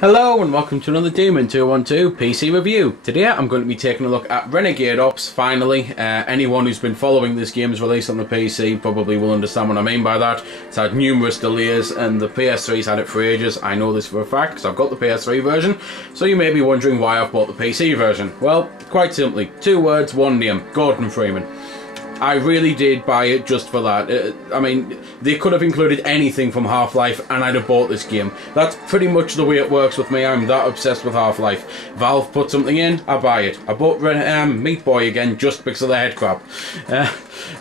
Hello and welcome to another Demon 212 PC review. Today I'm going to be taking a look at Renegade Ops, finally. Anyone who's been following this game's release on the PC probably will understand what I mean by that. It's had numerous delays and the PS3's had it for ages. I know this for a fact because I've got the PS3 version. So you may be wondering why I've bought the PC version. Well, quite simply, 2 words, 1 name, Gordon Freeman. I really did buy it just for that. I mean, they could have included anything from Half-Life and I'd have bought this game. That's pretty much the way it works with me. I'm that obsessed with Half-Life. Valve put something in, I buy it. I bought Meat Boy again just because of the head crab.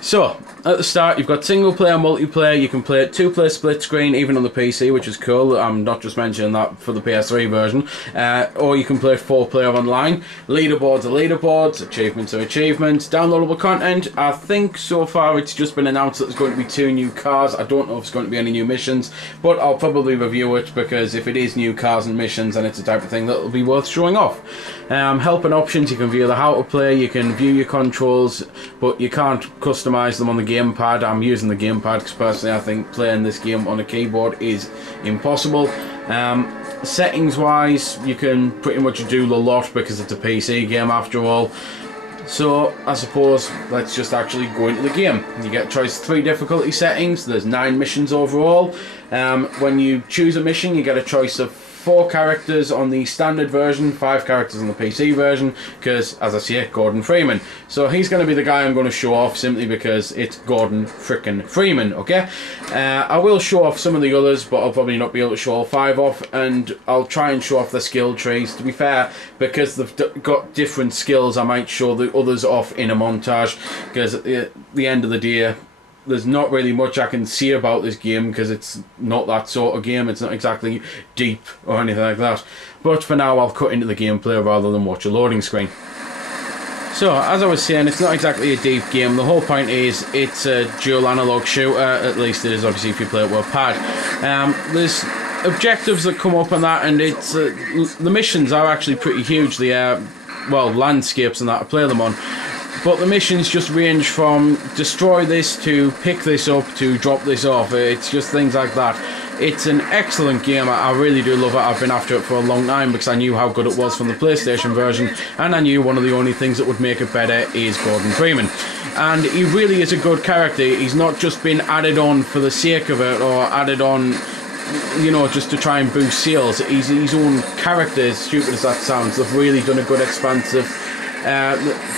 So, at the start you've got single player, multiplayer. You can play it 2-player split screen even on the PC, which is cool. I'm not just mentioning that for the PS3 version. Or you can play 4-player online. Leaderboards are leaderboards, achievements are achievements. Downloadable content, I think so far it's just been announced that there's going to be 2 new cars. I don't know if there's going to be any new missions, but I'll probably review it because if it is new cars and missions, then it's the type of thing that'll be worth showing off. Help and options, you can view the how to play, you can view your controls, but you can't customize them on the gamepad. I'm using the gamepad because personally I think playing this game on a keyboard is impossible. Settings wise, you can pretty much do a lot because it's a PC game after all. So I suppose let's just actually go into the game. You get a choice of 3 difficulty settings. There's 9 missions overall. When you choose a mission, you get a choice of 4 characters on the standard version, 5 characters on the PC version, because, as I say, Gordon Freeman. So he's going to be the guy I'm going to show off simply because it's Gordon frickin' Freeman, okay? I will show off some of the others, but I'll probably not be able to show all 5 off, and I'll try and show off the skill trees. To be fair, because they've got different skills, I might show the others off in a montage, because at the end of the day, there's not really much I can see about this game because it's not that sort of game. It's not exactly deep or anything like that. But for now I'll cut into the gameplay rather than watch a loading screen. So, as I was saying, it's not exactly a deep game. The whole point is it's a dual analog shooter. At least it is obviously if you play it with a pad. There's objectives that come up on that, and it's the missions are actually pretty huge. They are, well, landscapes and that I play them on. But the missions just range from destroy this to pick this up to drop this off. It's just things like that. It's an excellent game. I really do love it. I've been after it for a long time because I knew how good it was from the PlayStation version, and I knew one of the only things that would make it better is Gordon Freeman. And he really is a good character. He's not just been added on for the sake of it or added on, you know, just to try and boost sales. He's his own character, as stupid as that sounds. They've really done a good expansive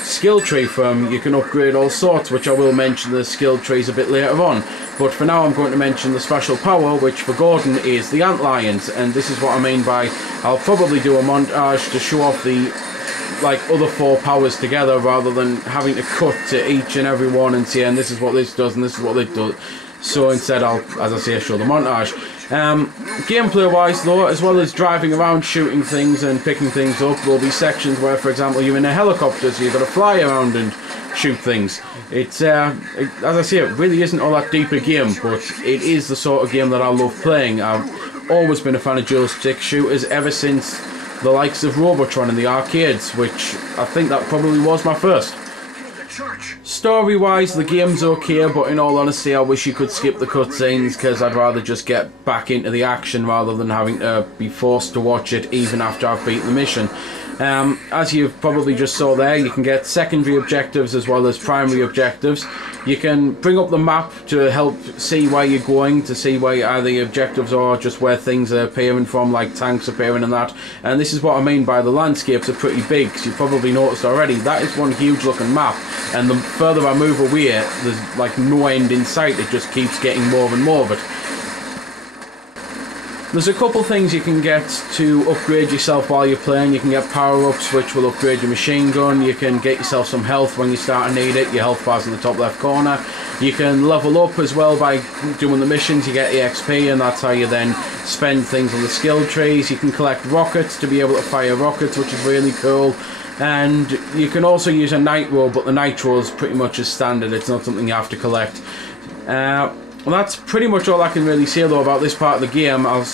skill tree for him. You can upgrade all sorts, which I will mention the skill trees a bit later on. But for now I'm going to mention the special power, which for Gordon is the antlions, and this is what I mean by I'll probably do a montage to show off the other 4 powers together rather than having to cut to each and every one and saying this is what this does and this is what it does. So instead I'll, as I say, show the montage. Gameplay wise though, as well as driving around shooting things and picking things up, there'll be sections where, for example, you're in a helicopter, so you've got to fly around and shoot things. It's, as I say, it really isn't all that deep a game, but it is the sort of game that I love playing. I've always been a fan of dual stick shooters ever since the likes of Robotron in the arcades, which I think that probably was my first. Story wise, the game's okay, but in all honesty I wish you could skip the cutscenes because I'd rather just get back into the action rather than having to be forced to watch it even after I've beat the mission. As you've probably just saw there, you can get secondary objectives as well as primary objectives. You can bring up the map to help see where you're going, to see where the objectives are, just where things are appearing from, like tanks appearing and that. And this is what I mean by the landscapes are pretty big, because you've probably noticed already. That is one huge looking map, and the further I move away, there's like no end in sight. It just keeps getting more and more of it. There's a couple things you can get to upgrade yourself while you're playing. You can get power-ups which will upgrade your machine gun. You can get yourself some health when you start to need it. Your health bar's in the top left corner. You can level up as well by doing the missions. You get EXP, and that's how you then spend things on the skill trees. You can collect rockets to be able to fire rockets, which is really cool. And you can also use a nitro, but the nitro is pretty much as standard. It's not something you have to collect. Well, that's pretty much all I can really say though about this part of the game. I'll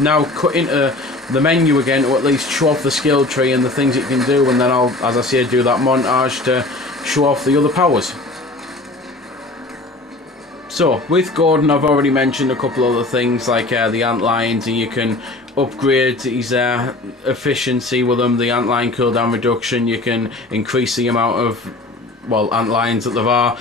now cut into the menu again to at least show off the skill tree and the things it can do, and then I'll, as I say, do that montage to show off the other powers. So, with Gordon, I've already mentioned a couple other things like the antlions, and you can upgrade his efficiency with them, the antlion cooldown reduction. You can increase the amount of, well, antlions that there are.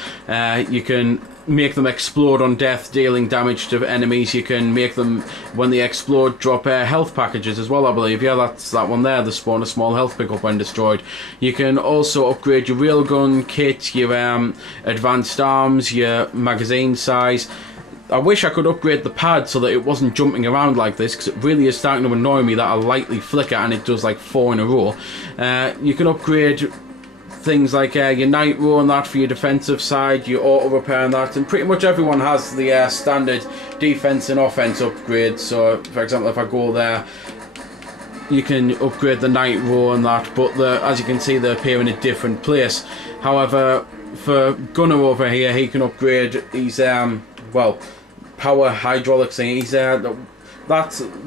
You can make them explode on death, dealing damage to enemies. You can make them, when they explode, drop health packages as well, I believe. Yeah, that's that one there, the spawn a small health pickup when destroyed. You can also upgrade your railgun kit, your advanced arms, your magazine size. I wish I could upgrade the pad so that it wasn't jumping around like this, because it really is starting to annoy me that I lightly flicker and it does like 4 in a row. You can upgrade things like your nitro and that for your defensive side, your auto repair and that, and pretty much everyone has the standard defense and offense upgrades. So for example, if I go there, you can upgrade the nitro and that, but as you can see, they appear in a different place. However, for Gunner over here, he can upgrade his well, power hydraulics thing. He's the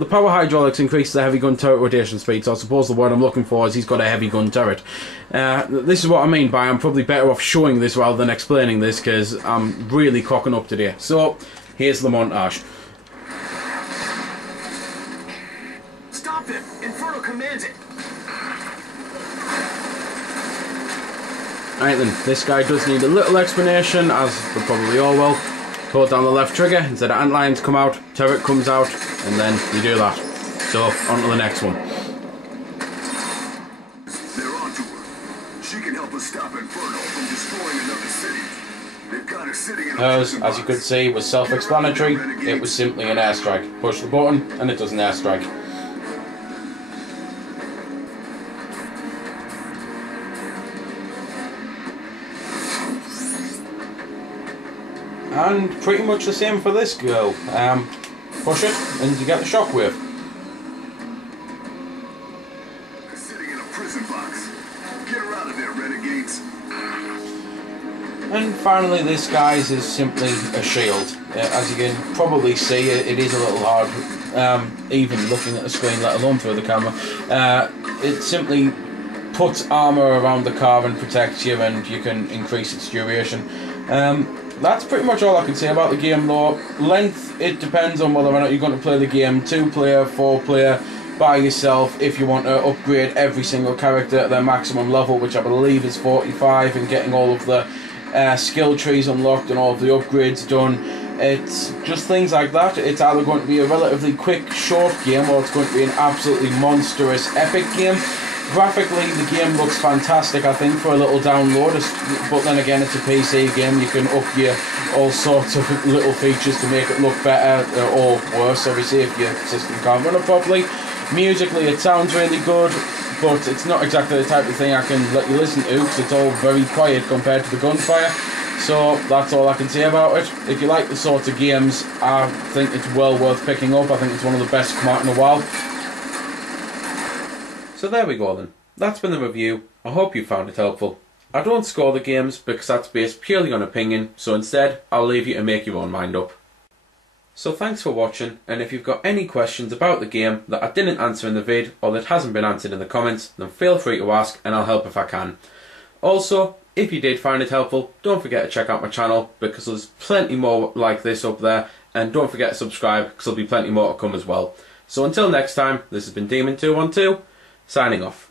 power hydraulics increases the heavy gun turret rotation speed, so I suppose the word I'm looking for is he's got a heavy gun turret. This is what I mean by I'm probably better off showing this rather than explaining this, because I'm really cocking up today. So, here's the montage. Stop him! Inferno commands it! Right then, this guy does need a little explanation, as they probably all will. Hold down the left trigger, instead of antlions come out, turret comes out, and then you do that. So, on to the next one. They're onto her. She can help us stop Inferno from destroying another city. They've got her sitting in a As you could see, was self-explanatory. It was simply an airstrike. Push the button, and it does an airstrike. And pretty much the same for this girl. Push it and you get the shockwave. They're sitting in a prison box. Get her out of there, renegades. And finally, this guy's is simply a shield. As you can probably see, it is a little hard, even looking at the screen, let alone through the camera. It simply puts armour around the car and protects you, and you can increase its duration. That's pretty much all I can say about the game though. Length, it depends on whether or not you're going to play the game 2-player, 4-player, by yourself. If you want to upgrade every single character at their maximum level, which I believe is 45, and getting all of the skill trees unlocked and all of the upgrades done, it's just things like that. It's either going to be a relatively quick, short game, or it's going to be an absolutely monstrous, epic game. Graphically, the game looks fantastic, I think, for a little download, but then again, it's a PC game. You can up your all sorts of little features to make it look better, or worse, obviously, if your system can't run it properly. Musically, it sounds really good, but it's not exactly the type of thing I can let you listen to, because it's all very quiet compared to the gunfire. So, that's all I can say about it. If you like the sorts of games, I think it's well worth picking up. I think it's one of the best come out in a while. So there we go then. That's been the review. I hope you found it helpful. I don't score the games because that's based purely on opinion, so instead I'll leave you to make your own mind up. So thanks for watching, and if you've got any questions about the game that I didn't answer in the vid or that hasn't been answered in the comments, then feel free to ask and I'll help if I can. Also, if you did find it helpful, don't forget to check out my channel because there's plenty more like this up there, and don't forget to subscribe because there'll be plenty more to come as well. So until next time, this has been Demon212. Signing off.